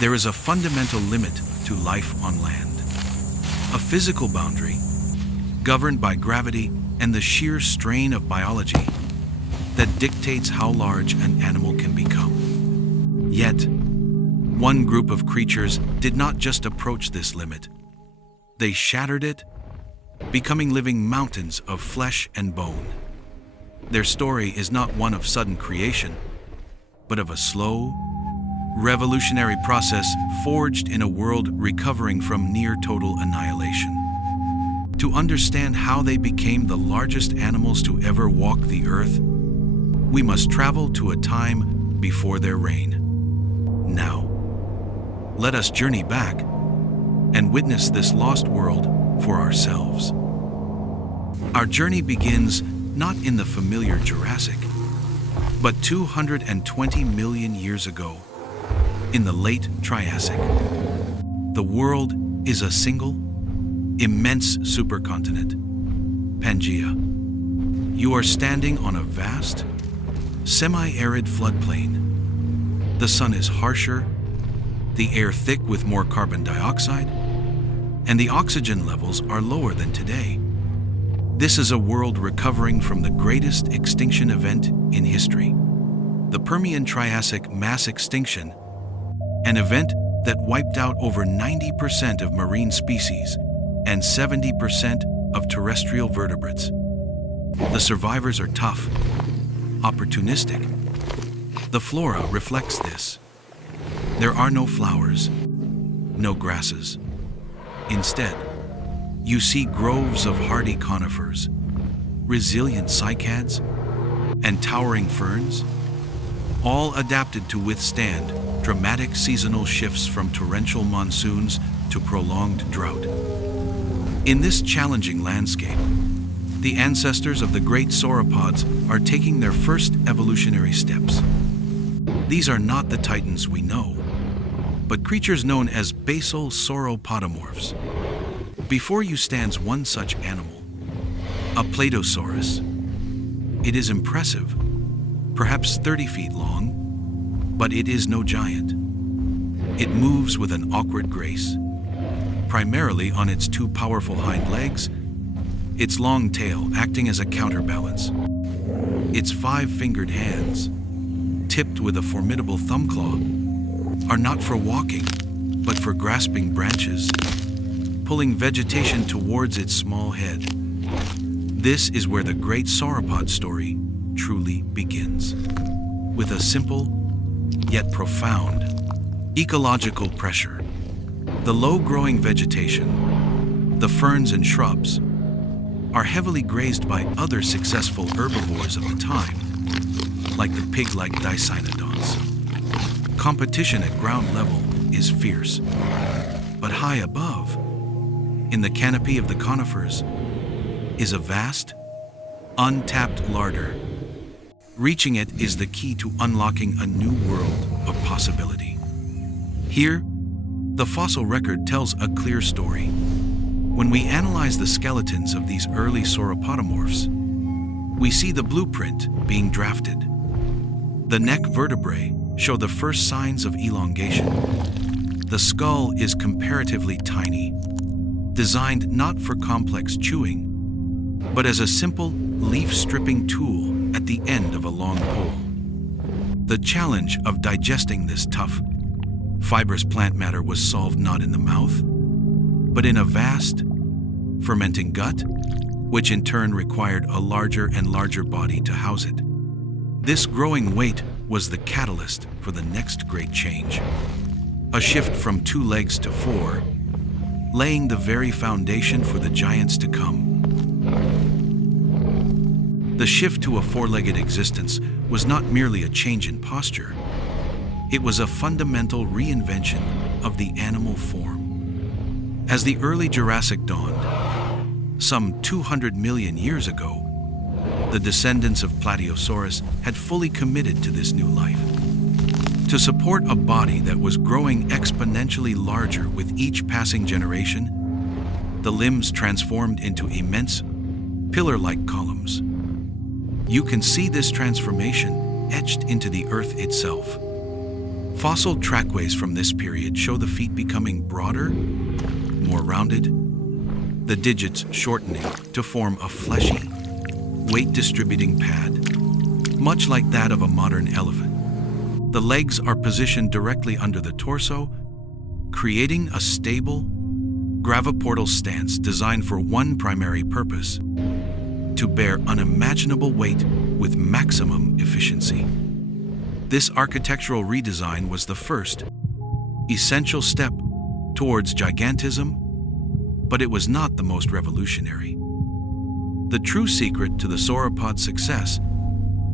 There is a fundamental limit to life on land, a physical boundary governed by gravity and the sheer strain of biology that dictates how large an animal can become. Yet, one group of creatures did not just approach this limit. They shattered it, becoming living mountains of flesh and bone. Their story is not one of sudden creation, but of a slow, revolutionary process forged in a world recovering from near total annihilation. To understand how they became the largest animals to ever walk the earth, we must travel to a time before their reign. Now, let us journey back and witness this lost world for ourselves. Our journey begins not in the familiar Jurassic, but 220 million years ago, in the late Triassic. The world is a single, immense supercontinent, Pangaea. You are standing on a vast, semi-arid floodplain. The sun is harsher, the air thick with more carbon dioxide, and the oxygen levels are lower than today. This is a world recovering from the greatest extinction event in history, the Permian-Triassic mass extinction, an event that wiped out over 90% of marine species and 70% of terrestrial vertebrates. The survivors are tough, opportunistic. The flora reflects this. There are no flowers, no grasses. Instead, you see groves of hardy conifers, resilient cycads, and towering ferns, all adapted to withstand dramatic seasonal shifts from torrential monsoons to prolonged drought. In this challenging landscape, the ancestors of the great sauropods are taking their first evolutionary steps. These are not the titans we know, but creatures known as basal sauropodomorphs. Before you stands one such animal, a Plateosaurus. It is impressive, perhaps 30 feet long, but it is no giant. It moves with an awkward grace, primarily on its two powerful hind legs, its long tail acting as a counterbalance. Its five-fingered hands, tipped with a formidable thumb claw, are not for walking, but for grasping branches, pulling vegetation towards its small head. This is where the great sauropod story truly begins. With a simple, yet profound, ecological pressure. The low-growing vegetation, the ferns and shrubs, are heavily grazed by other successful herbivores of the time, like the pig-like Dicynodonts. Competition at ground level is fierce, but high above, in the canopy of the conifers, is a vast, untapped larder. Reaching it is the key to unlocking a new world of possibility. Here, the fossil record tells a clear story. When we analyze the skeletons of these early sauropodomorphs, we see the blueprint being drafted. The neck vertebrae show the first signs of elongation. The skull is comparatively tiny, designed not for complex chewing, but as a simple leaf-stripping tool at the end of a long pole. The challenge of digesting this tough, fibrous plant matter was solved not in the mouth, but in a vast, fermenting gut, which in turn required a larger and larger body to house it. This growing weight was the catalyst for the next great change. A shift from 2 legs to 4, laying the very foundation for the giants to come. The shift to a 4-legged existence was not merely a change in posture. It was a fundamental reinvention of the animal form. As the early Jurassic dawned, some 200 million years ago, the descendants of Plateosaurus had fully committed to this new life. To support a body that was growing exponentially larger with each passing generation, the limbs transformed into immense, pillar-like columns. You can see this transformation etched into the earth itself. Fossil trackways from this period show the feet becoming broader, more rounded, the digits shortening to form a fleshy, weight-distributing pad, much like that of a modern elephant. The legs are positioned directly under the torso, creating a stable, graviportal stance designed for one primary purpose: to bear unimaginable weight with maximum efficiency. This architectural redesign was the first, essential step towards gigantism, but it was not the most revolutionary. The true secret to the sauropod success,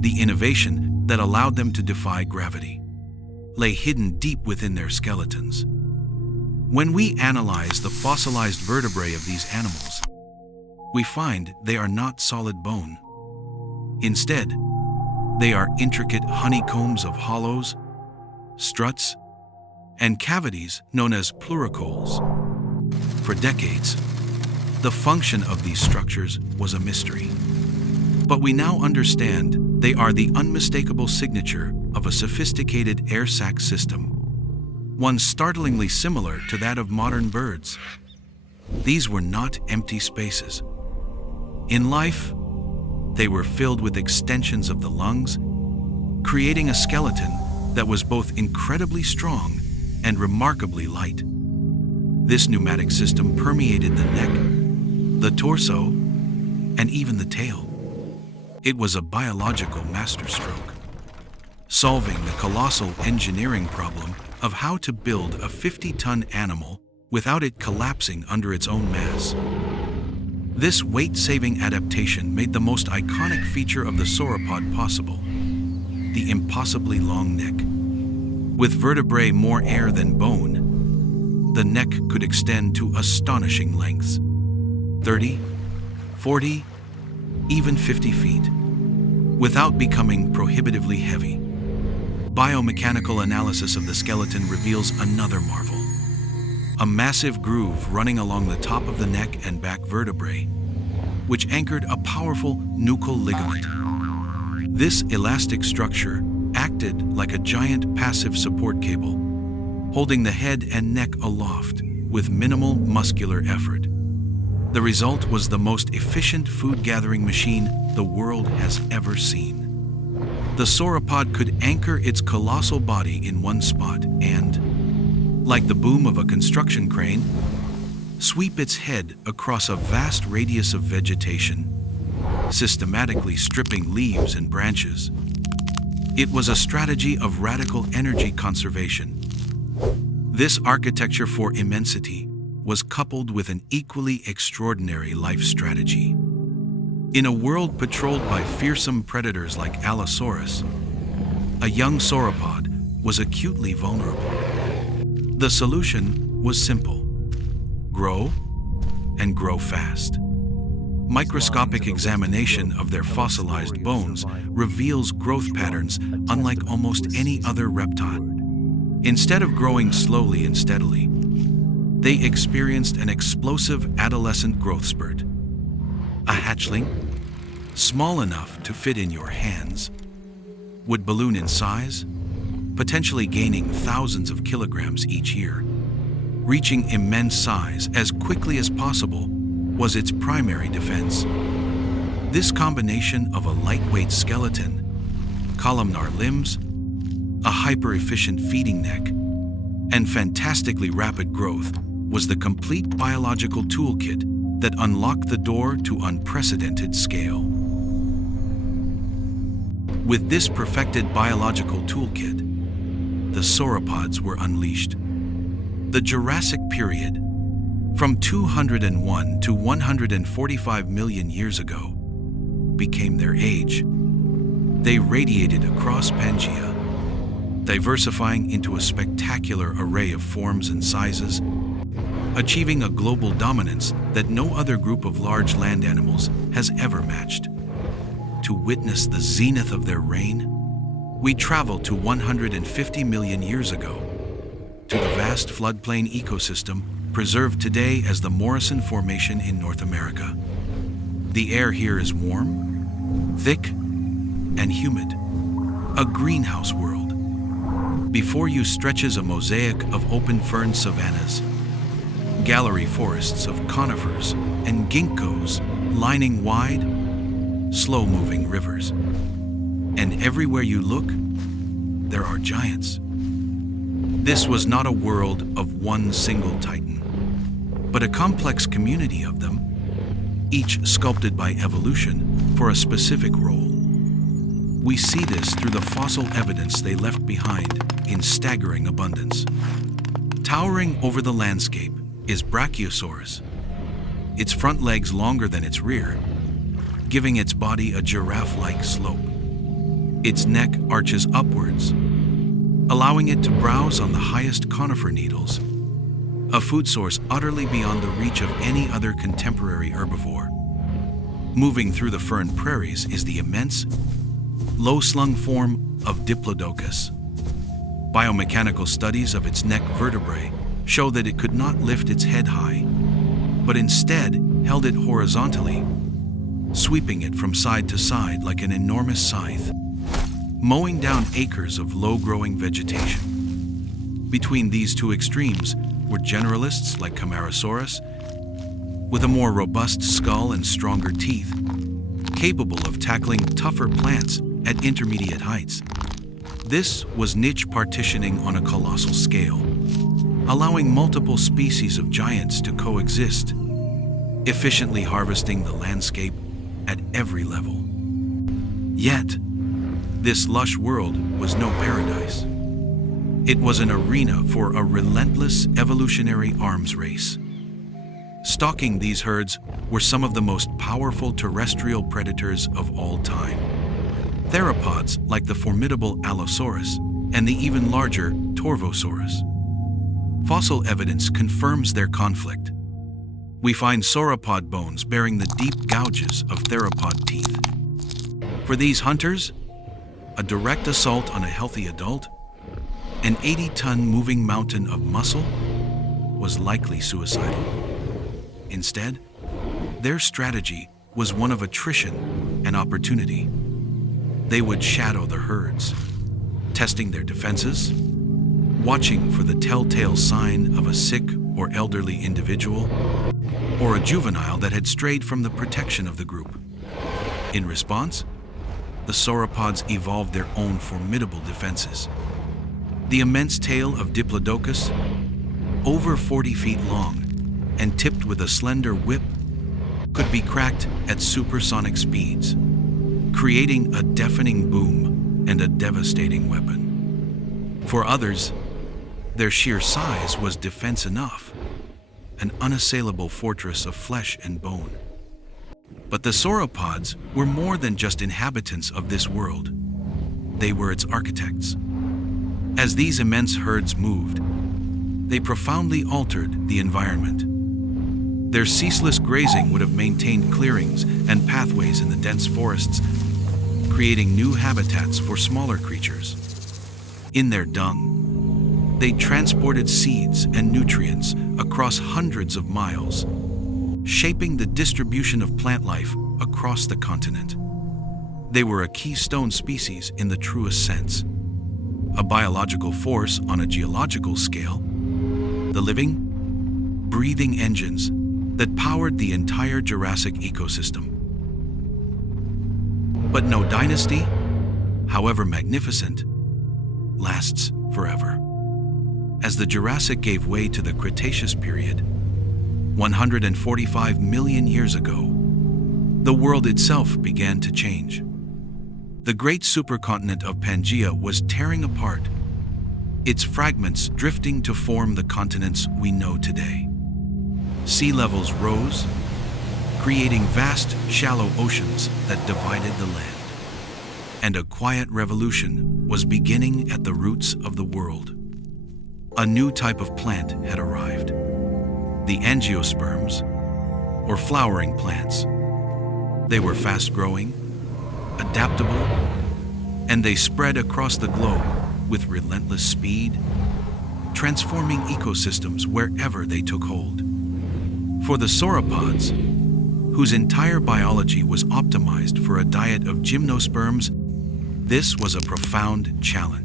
the innovation that allowed them to defy gravity, lay hidden deep within their skeletons. When we analyze the fossilized vertebrae of these animals, we find they are not solid bone. Instead, they are intricate honeycombs of hollows, struts, and cavities known as pluricoles. For decades, the function of these structures was a mystery. But we now understand they are the unmistakable signature of a sophisticated air sac system, one startlingly similar to that of modern birds. These were not empty spaces. In life, they were filled with extensions of the lungs, creating a skeleton that was both incredibly strong and remarkably light. This pneumatic system permeated the neck, the torso, and even the tail. It was a biological masterstroke, solving the colossal engineering problem of how to build a 50-ton animal without it collapsing under its own mass. This weight-saving adaptation made the most iconic feature of the sauropod possible: the impossibly long neck. With vertebrae more air than bone, the neck could extend to astonishing lengths: 30, 40, even 50 feet, without becoming prohibitively heavy. Biomechanical analysis of the skeleton reveals another marvel: a massive groove running along the top of the neck and back vertebrae, which anchored a powerful nuchal ligament. This elastic structure acted like a giant passive support cable, holding the head and neck aloft with minimal muscular effort. The result was the most efficient food-gathering machine the world has ever seen. The sauropod could anchor its colossal body in one spot and, like the boom of a construction crane, sweep its head across a vast radius of vegetation, systematically stripping leaves and branches. It was a strategy of radical energy conservation. This architecture for immensity was coupled with an equally extraordinary life strategy. In a world patrolled by fearsome predators like Allosaurus, a young sauropod was acutely vulnerable. The solution was simple: grow, and grow fast. Microscopic examination of their fossilized bones reveals growth patterns unlike almost any other reptile. Instead of growing slowly and steadily, they experienced an explosive adolescent growth spurt. A hatchling, small enough to fit in your hands, would balloon in size, potentially gaining thousands of kilograms each year. Reaching immense size as quickly as possible was its primary defense. This combination of a lightweight skeleton, columnar limbs, a hyper-efficient feeding neck, and fantastically rapid growth was the complete biological toolkit that unlocked the door to unprecedented scale. With this perfected biological toolkit, the sauropods were unleashed. The Jurassic period, from 201 to 145 million years ago, became their age. They radiated across Pangaea, diversifying into a spectacular array of forms and sizes, achieving a global dominance that no other group of large land animals has ever matched. To witness the zenith of their reign, we travel to 150 million years ago, to the vast floodplain ecosystem preserved today as the Morrison Formation in North America. The air here is warm, thick, and humid, a greenhouse world. Before you stretches a mosaic of open fern savannas, gallery forests of conifers and ginkgos lining wide, slow-moving rivers. And everywhere you look, there are giants. This was not a world of one single titan, but a complex community of them, each sculpted by evolution for a specific role. We see this through the fossil evidence they left behind in staggering abundance. Towering over the landscape is Brachiosaurus, its front legs longer than its rear, giving its body a giraffe-like slope. Its neck arches upwards, allowing it to browse on the highest conifer needles, a food source utterly beyond the reach of any other contemporary herbivore. Moving through the fern prairies is the immense, low-slung form of Diplodocus. Biomechanical studies of its neck vertebrae show that it could not lift its head high, but instead held it horizontally, sweeping it from side to side like an enormous scythe, mowing down acres of low-growing vegetation. Between these two extremes were generalists like Camarasaurus, with a more robust skull and stronger teeth, capable of tackling tougher plants at intermediate heights. This was niche partitioning on a colossal scale, allowing multiple species of giants to coexist, efficiently harvesting the landscape at every level. Yet, this lush world was no paradise. It was an arena for a relentless evolutionary arms race. Stalking these herds were some of the most powerful terrestrial predators of all time. Theropods like the formidable Allosaurus and the even larger Torvosaurus. Fossil evidence confirms their conflict. We find sauropod bones bearing the deep gouges of theropod teeth. For these hunters, a direct assault on a healthy adult, an 80-ton moving mountain of muscle, was likely suicidal. Instead, their strategy was one of attrition and opportunity. They would shadow the herds, testing their defenses, watching for the telltale sign of a sick or elderly individual, or a juvenile that had strayed from the protection of the group. In response, the sauropods evolved their own formidable defenses. The immense tail of Diplodocus, over 40 feet long and tipped with a slender whip, could be cracked at supersonic speeds, creating a deafening boom and a devastating weapon. For others, their sheer size was defense enough, an unassailable fortress of flesh and bone. But the sauropods were more than just inhabitants of this world. They were its architects. As these immense herds moved, they profoundly altered the environment. Their ceaseless grazing would have maintained clearings and pathways in the dense forests, creating new habitats for smaller creatures. In their dung, they transported seeds and nutrients across hundreds of miles, shaping the distribution of plant life across the continent. They were a keystone species in the truest sense, a biological force on a geological scale, the living, breathing engines that powered the entire Jurassic ecosystem. But no dynasty, however magnificent, lasts forever. As the Jurassic gave way to the Cretaceous period, 145 million years ago, the world itself began to change. The great supercontinent of Pangaea was tearing apart, its fragments drifting to form the continents we know today. Sea levels rose, creating vast, shallow oceans that divided the land. And a quiet revolution was beginning at the roots of the world. A new type of plant had arrived, the angiosperms, or flowering plants. They were fast-growing, adaptable, and they spread across the globe with relentless speed, transforming ecosystems wherever they took hold. For the sauropods, whose entire biology was optimized for a diet of gymnosperms, this was a profound challenge.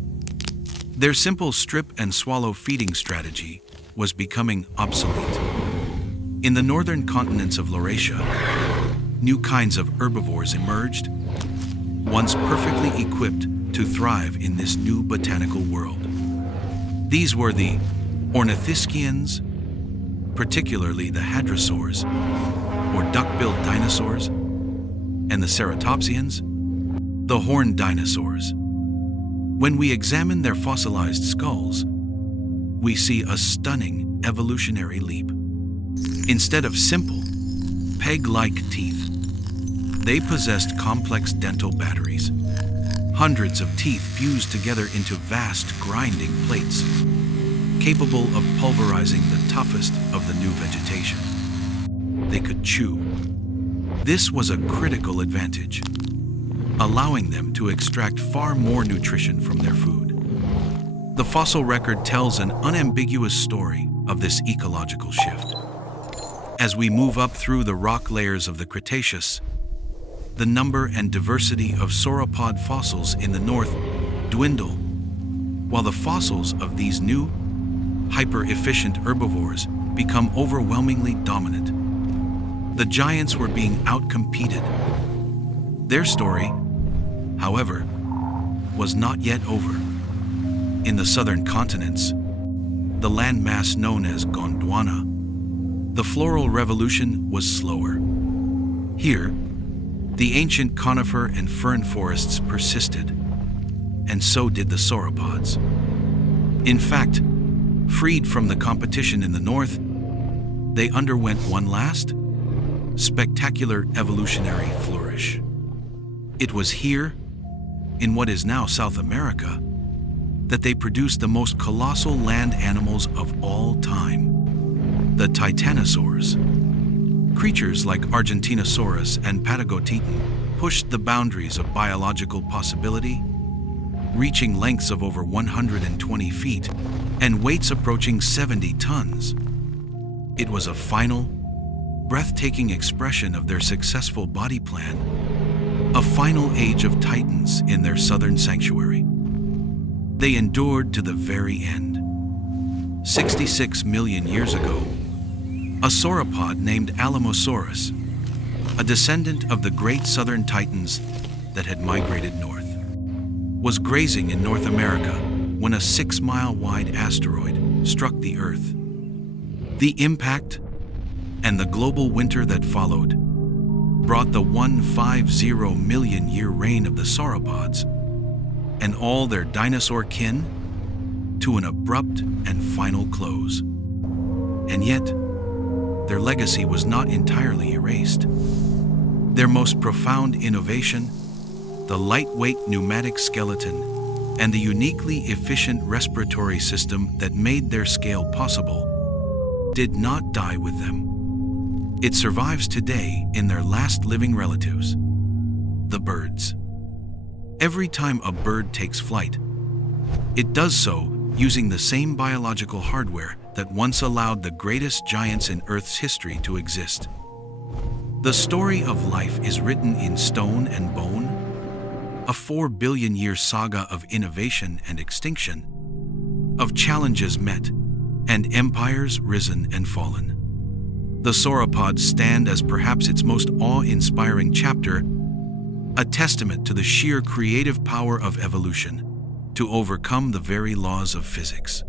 Their simple strip and swallow feeding strategy was becoming obsolete. In the northern continents of Laurasia, new kinds of herbivores emerged, once perfectly equipped to thrive in this new botanical world. These were the ornithischians, particularly the hadrosaurs, or duck-billed dinosaurs, and the ceratopsians, the horned dinosaurs. When we examine their fossilized skulls, we see a stunning evolutionary leap. Instead of simple, peg-like teeth, they possessed complex dental batteries. Hundreds of teeth fused together into vast grinding plates, capable of pulverizing the toughest of the new vegetation. They could chew. This was a critical advantage, allowing them to extract far more nutrition from their food. The fossil record tells an unambiguous story of this ecological shift. As we move up through the rock layers of the Cretaceous, the number and diversity of sauropod fossils in the north dwindle, while the fossils of these new, hyper-efficient herbivores become overwhelmingly dominant. The giants were being outcompeted. Their story, however, was not yet over. In the southern continents, the landmass known as Gondwana, the floral revolution was slower. Here, the ancient conifer and fern forests persisted, and so did the sauropods. In fact, freed from the competition in the north, they underwent one last, spectacular evolutionary flourish. It was here, in what is now South America, that they produced the most colossal land animals of all time, the titanosaurs. Creatures like Argentinosaurus and Patagotitan pushed the boundaries of biological possibility, reaching lengths of over 120 feet and weights approaching 70 tons. It was a final, breathtaking expression of their successful body plan, a final age of titans in their southern sanctuary. They endured to the very end. 66 million years ago, a sauropod named Alamosaurus, a descendant of the great southern titans that had migrated north, was grazing in North America when a 6-mile-wide asteroid struck the Earth. The impact and the global winter that followed brought the 150 million year reign of the sauropods and all their dinosaur kin to an abrupt and final close. And yet, their legacy was not entirely erased. Their most profound innovation, the lightweight pneumatic skeleton, and the uniquely efficient respiratory system that made their scale possible, did not die with them. It survives today in their last living relatives, the birds. Every time a bird takes flight, it does so using the same biological hardware that once allowed the greatest giants in Earth's history to exist. The story of life is written in stone and bone, a 4 billion year saga of innovation and extinction, of challenges met and empires risen and fallen. The sauropods stand as perhaps its most awe-inspiring chapter, a testament to the sheer creative power of evolution to overcome the very laws of physics.